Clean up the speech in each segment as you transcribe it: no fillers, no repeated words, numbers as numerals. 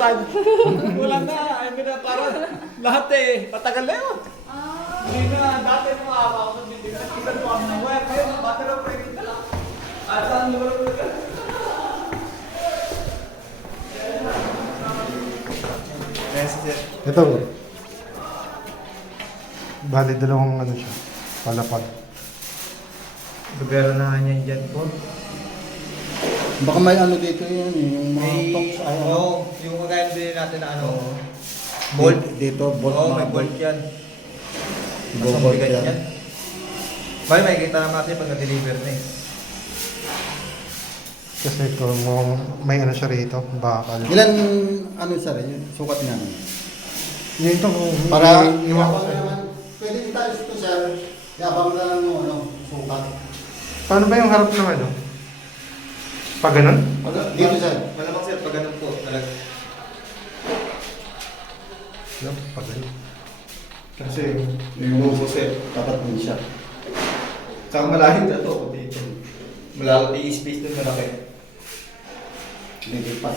saan. Wala na, hindi na parang lahat eh, patagal na yun. Hindi na, dati nung maawa ako ng hindi na nakita mo kami ng wire. Ngayon, ang battery operating na lang. At saan mo wala ka? Yes, sir. Ito. Bali, dalawang ano siya. Palapag. Gobero na niya dyan po. Baka may ano dito yun, yung mga May, tops. oo, yung kagaya din natin na ano, bolt. Dito, bolt. Oo, mga may bolt yan. Bolt Mas mabigat yan. yan. Bali, makikita naman natin pag na-deliver na eh. Kasi kung may ano siya rito, bakal. Ilan, ano sir, yun, sukat nga. Yun ito, Para, iwan ko yabang sa'yo. naman, pwede din tayo ito sir, yabang na lang yung ano, sukat. Paano ba yung harap ng ano? Pag ganun? Dito sir. Malamang sir, pag ganun po talaga. No, pag ganun. Kasi, yung bubo sir, Dapat din siya. saka malalim na to dito. Malaki yung space dun malaki. Lilipat.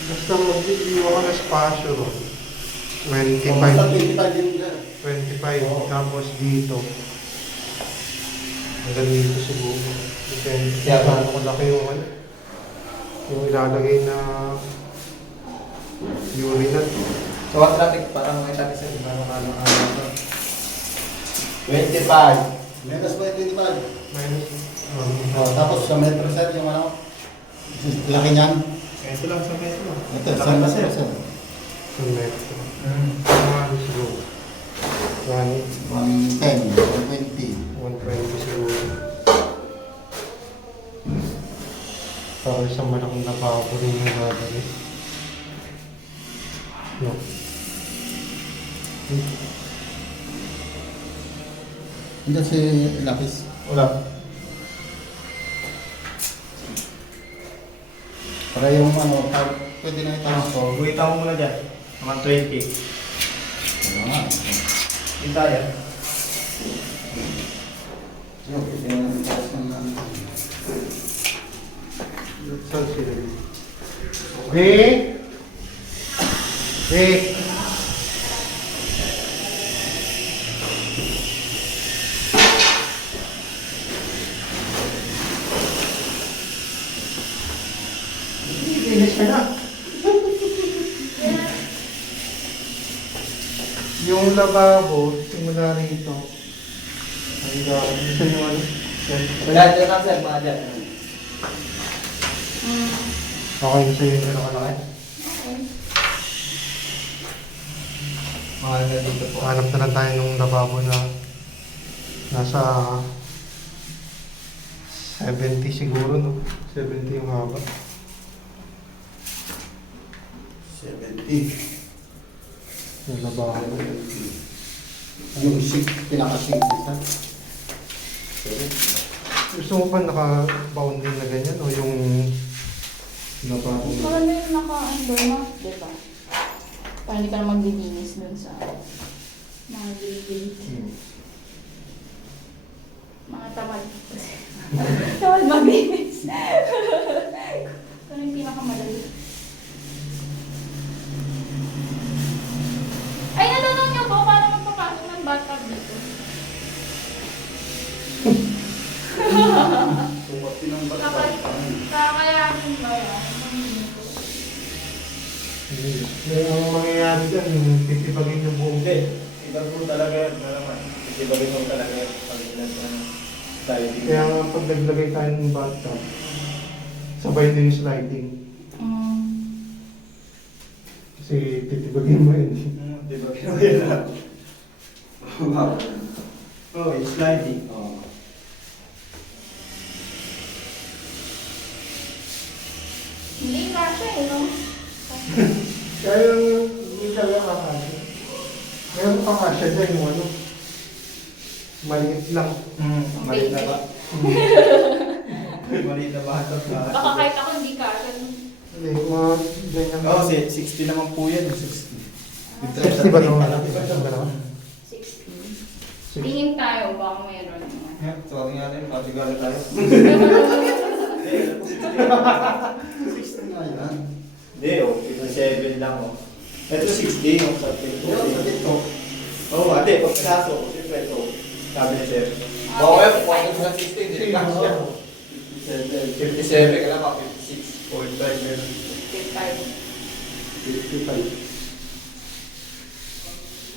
Basta mag-iwan ka ng spasyo ron. 25. Basta 25 din sir. 25. Tapos dito. Hanggang dito siguro. Depende. Yeah. Paano kalaki yung ano. Yung ilalagay na urinal. So, what traffic, parang makita natin sir, parang ano. 25. Menos pa yung 25. Minus. Oh, tapos sa metro sir, yung ano, laki niyan. Ito lang sa metro. Ito, sa metro sir. Sa metro. Ano siguro. 110, 120. 120 siguro. Para isang malaking lababo rin yung gagawin. No. Hindi si Lapis. Wala. Para yung ano, pwede na ito. So, buhitan mo muna dyan. Mga 20. Ano nga. Yung tayo. Yung pwede na ito ng ano. Saan sila? Rick! Rick! Inis ka na. Yung lababo, simula rito. Hanggang, isa yung ano? Wala dyan lang sir, mga dyan. Okay na sa'yo yung ano kalaki? Mga hanggang dito po. Hanap na lang tayo nung lababo na nasa 70 siguro, no? 70 yung haba. 70. Yung lababo. Yung pinaka-sink isa. Gusto mo pa naka-bounding na ganyan o yung lababo? Maganda yung naka-doormat, di ba? Para hindi ka na maglilinis dun sa mga gilid. Mga tamad. Tamad maglinis. Ito yung pinakamadali. Ay, natanong niyo po paano magpapasok ng bathtub dito? Sukat din ang Kapag kakayanin ba yan? Ang mangyayari dyan, titipagin yung buong Hindi. Iba po talaga yan. Malaman. Iba rin mo talaga yan. Pag ilan na tayo dito. Kaya nga pag naglagay tayo ng bathtub, sabay din yung sliding. Kasi titipagin mo yun. Diba? Pinakaya Wow. Oh, it's sliding. Oh. Hindi kasha eh, no? Kaya yung hindi talaga kakasya. Meron kakasya dyan yung ano. Maliit lang. Maliit na ba? Maliit na ba? Baka kahit ako hindi kasha. Hindi, mga ganyan. Oo, 60 naman po yan. 60. 60 ba naman? 60 ba naman? 16. Tingin tayo, baka mayroon naman. Sorry nga rin, patigala tayo. 60 nga yan. Hindi, oh. Ito 7 lang, oh. Ito 60, yung sa Pero sa dito, Oo, ate, pag pinasok, siyempre ito. Sabi ni Sir. Oo, kaya kung ano sa 60, hindi ka siya. 57 ka lang, 56.5 meron. 55. 55.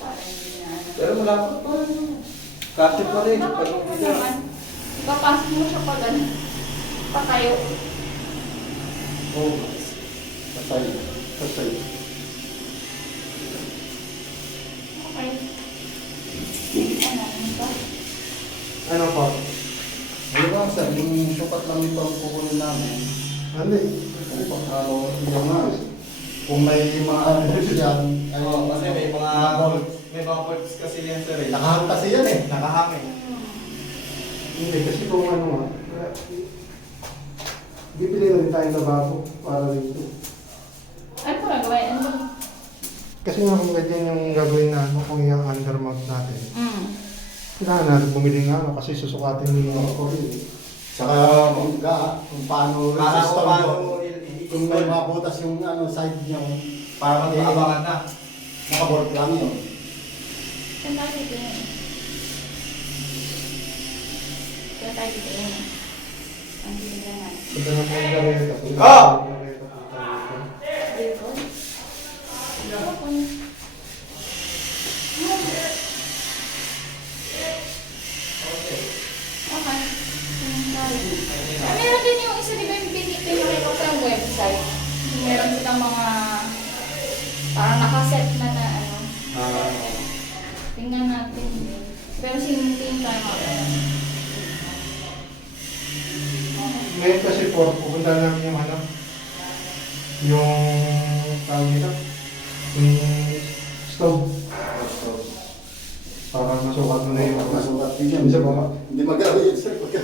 Parang hindi na ano. Pero malapit pa rin. Kasi pa rin. Napasok mo naman. Ipapasok mo siya pag ano. Patayo. Oo. Patay. Patay. Okay. Ano ba? Ano po? Ano ba, sir, yung sukat lang ito ang kukunin namin. Ano eh? Ano, yung nga. Kung may mga ano yan, ay Oo, kasi may mga bolt. bolts kasi yan, Sir. Nakahang kasi yan eh. Nakahang eh. Hindi, kasi kung ano nga, bibili na rin tayo na bago para rito. Ano po nagawin? Ano ba? Kasi nga kung ganyan yung gagawin na ano, kung yung undermount natin, kailangan natin bumili nga ano, kasi susukatin mo yung ako rin. Saka kung paano Para resistor kung paano mo. Kung may mabutas yung ano, side niya, para magpaabangan na. nakabolt lang yun. Saan tayo dito yun? Saan tayo dito yun? Ang tinignan natin. Ito na po yung gagawin ito. Ah! Dito? Ano po yun? Okay. Meron din yung isa, di ba yung pinakita ko sa website. Meron silang mga parang nakaset na na ano. Tingnan natin yun. Pero sinuntin tayo mga Ngayon kasi po, pupunta namin yung ano, yung tawag nito, yung stove. Para masukat mo na yung Masukat din yan. Isa pa ba? Hindi magawa yun sir, pagka